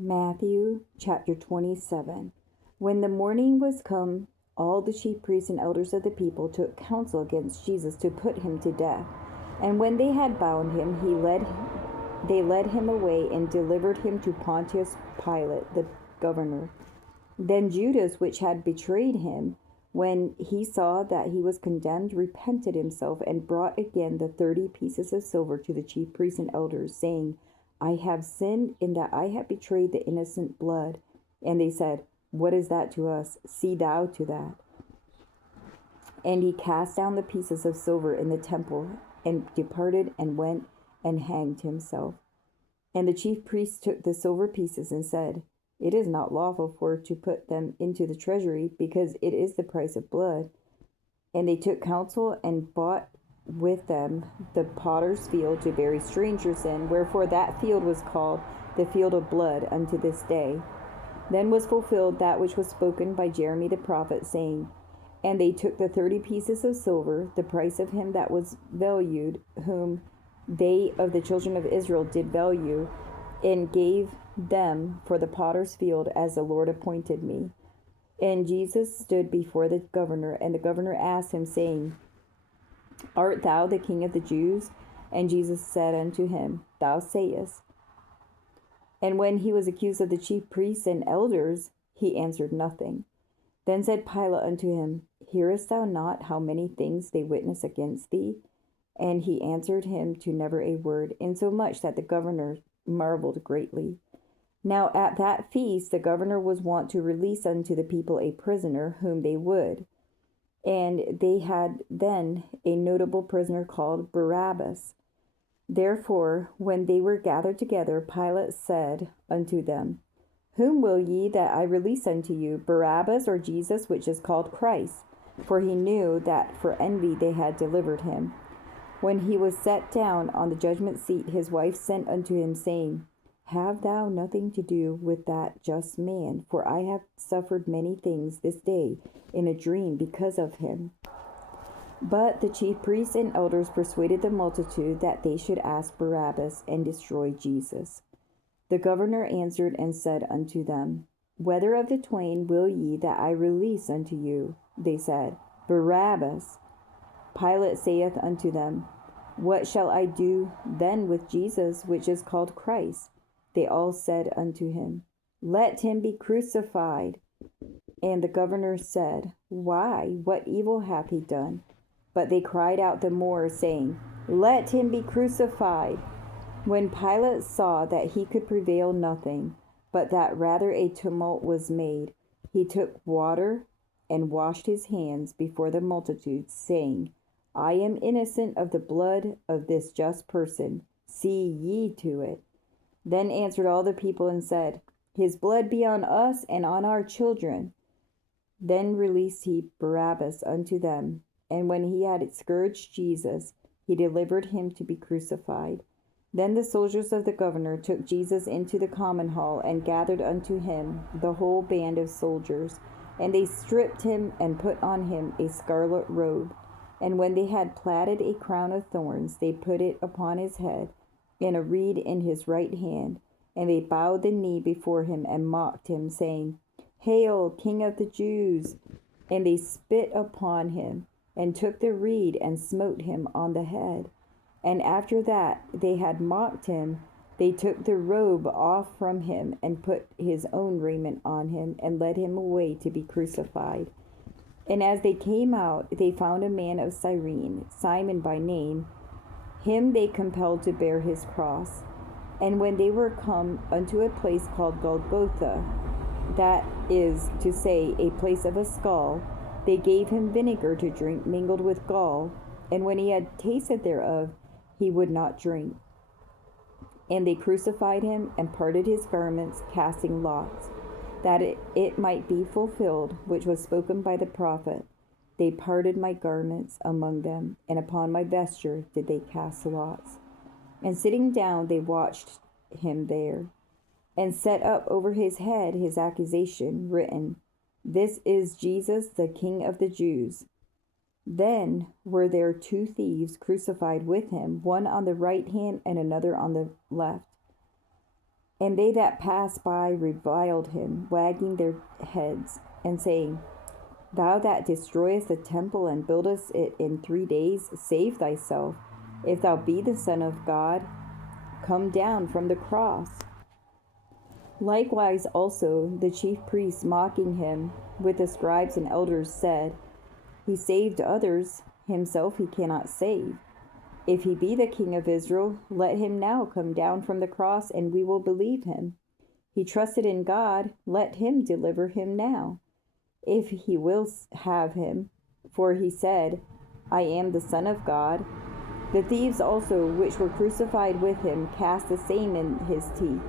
Matthew chapter 27. When the morning was come, all the chief priests and elders of the people took counsel against Jesus to put him to death. And when they had bound him, they led him away and delivered him to Pontius Pilate, the governor. Then Judas, which had betrayed him, when he saw that he was condemned, repented himself and brought again the 30 pieces of silver to the chief priests and elders, saying, I have sinned in that I have betrayed the innocent blood. And they said, What is that to us? See thou to that. And he cast down the pieces of silver in the temple, and departed, and went and hanged himself. And the chief priests took the silver pieces and said, It is not lawful for to put them into the treasury, because it is the price of blood. And they took counsel and bought with them the potter's field to bury strangers in, wherefore that field was called the field of blood unto this day. Then was fulfilled that which was spoken by Jeremy the prophet, saying, And they took the 30 pieces of silver, the price of him that was valued, whom they of the children of Israel did value, and gave them for the potter's field, as the Lord appointed me. And Jesus stood before the governor, and the governor asked him, saying, Art thou the King of the Jews? And Jesus said unto him, Thou sayest. And when he was accused of the chief priests and elders, he answered nothing. Then said Pilate unto him, Hearest thou not how many things they witness against thee? And he answered him to never a word, insomuch that the governor marveled greatly. Now at that feast the governor was wont to release unto the people a prisoner whom they would. And they had then a notable prisoner called Barabbas. Therefore, when they were gathered together, Pilate said unto them, Whom will ye that I release unto you, Barabbas or Jesus, which is called Christ? For he knew that for envy they had delivered him. When he was set down on the judgment seat, his wife sent unto him, saying, Have thou nothing to do with that just man, for I have suffered many things this day in a dream because of him. But the chief priests and elders persuaded the multitude that they should ask Barabbas and destroy Jesus. The governor answered and said unto them, Whether of the twain will ye that I release unto you? They said, Barabbas. Pilate saith unto them, What shall I do then with Jesus, which is called Christ? They all said unto him, Let him be crucified. And the governor said, Why? What evil hath he done? But they cried out the more, saying, Let him be crucified. When Pilate saw that he could prevail nothing, but that rather a tumult was made, he took water and washed his hands before the multitude, saying, I am innocent of the blood of this just person. See ye to it. Then answered all the people and said, His blood be on us and on our children. Then released he Barabbas unto them, and when he had scourged Jesus, he delivered him to be crucified. Then the soldiers of the governor took Jesus into the common hall, and gathered unto him the whole band of soldiers. And they stripped him, and put on him a scarlet robe. And when they had platted a crown of thorns, they put it upon his head, and a reed in his right hand. And they bowed the knee before him, and mocked him, saying, Hail, King of the Jews! And they spit upon him, and took the reed, and smote him on the head. And after that they had mocked him, they took the robe off from him, and put his own raiment on him, and led him away to be crucified. And as they came out, they found a man of Cyrene, Simon by name. Him they compelled to bear his cross. And when they were come unto a place called Golgotha, that is to say, a place of a skull, they gave him vinegar to drink mingled with gall. And when he had tasted thereof, he would not drink. And they crucified him, and parted his garments, casting lots, that it might be fulfilled, which was spoken by the prophet. They parted my garments among them, and upon my vesture did they cast lots. And sitting down, they watched him there, and set up over his head his accusation, written, This is Jesus, the King of the Jews. Then were there 2 thieves crucified with him, one on the right hand and another on the left. And they that passed by reviled him, wagging their heads, and saying, Thou that destroyest the temple and buildest it in 3 days, save thyself. If thou be the Son of God, come down from the cross. Likewise also the chief priests, mocking him with the scribes and elders, said, He saved others, himself he cannot save. If he be the King of Israel, let him now come down from the cross, and we will believe him. He trusted in God, let him deliver him now, if he will have him. For he said, I am the Son of God. The thieves also, which were crucified with him, cast the same in his teeth.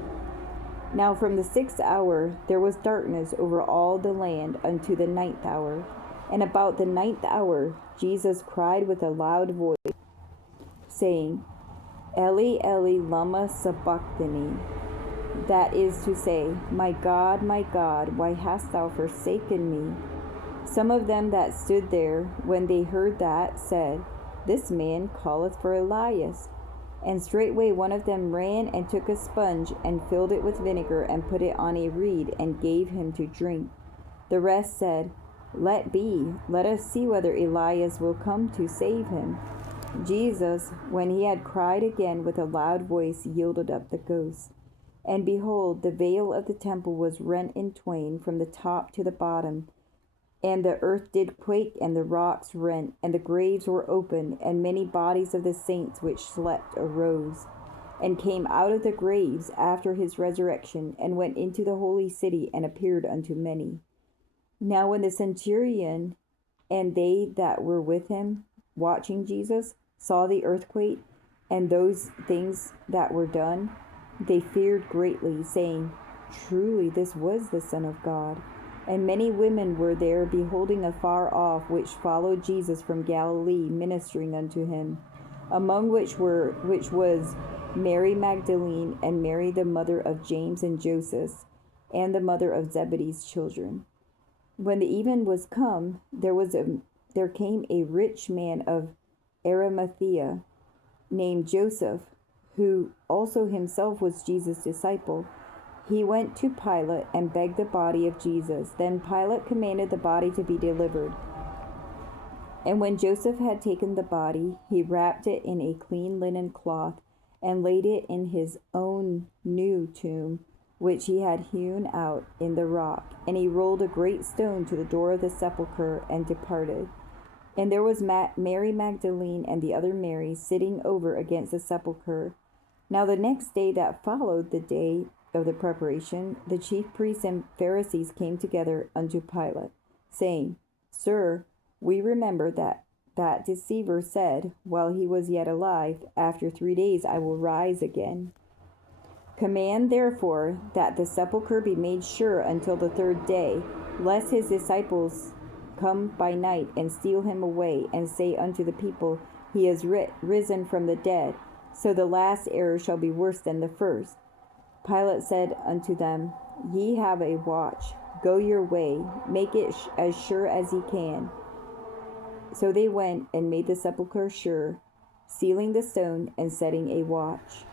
Now from the 6th hour there was darkness over all the land unto the 9th hour. And about the 9th hour Jesus cried with a loud voice, saying, Eli, Eli, lama sabachthani. That is to say, my God, why hast thou forsaken me? Some of them that stood there, when they heard that, said, This man calleth for Elias. And straightway one of them ran and took a sponge, and filled it with vinegar, and put it on a reed, and gave him to drink. The rest said, Let be, let us see whether Elias will come to save him. Jesus, when he had cried again with a loud voice, yielded up the ghost. And behold, the veil of the temple was rent in twain from the top to the bottom. And the earth did quake, and the rocks rent, and the graves were opened, and many bodies of the saints which slept arose, and came out of the graves after his resurrection, and went into the holy city, and appeared unto many. Now when the centurion and they that were with him, watching Jesus, saw the earthquake, and those things that were done, they feared greatly, saying, Truly this was the Son of God. And many women were there, beholding afar off, which followed Jesus from Galilee, ministering unto him, among which was Mary Magdalene, and Mary the mother of James and Joseph, and the mother of Zebedee's children. When the even was come, there came a rich man of Arimathea, named Joseph, who also himself was Jesus' disciple. He went to Pilate and begged the body of Jesus. Then Pilate commanded the body to be delivered. And when Joseph had taken the body, he wrapped it in a clean linen cloth, and laid it in his own new tomb, which he had hewn out in the rock. And he rolled a great stone to the door of the sepulchre, and departed. And there was Mary Magdalene and the other Mary sitting over against the sepulchre. Now the next day that followed the day of the preparation, the chief priests and Pharisees came together unto Pilate, saying, Sir, we remember that deceiver said, while he was yet alive, After 3 days I will rise again. Command therefore that the sepulchre be made sure until the 3rd day, lest his disciples come by night and steal him away, and say unto the people, He is risen from the dead. So the last error shall be worse than the first. Pilate said unto them, Ye have a watch. Go your way, make it as sure as ye can. So they went and made the sepulchre sure, sealing the stone and setting a watch.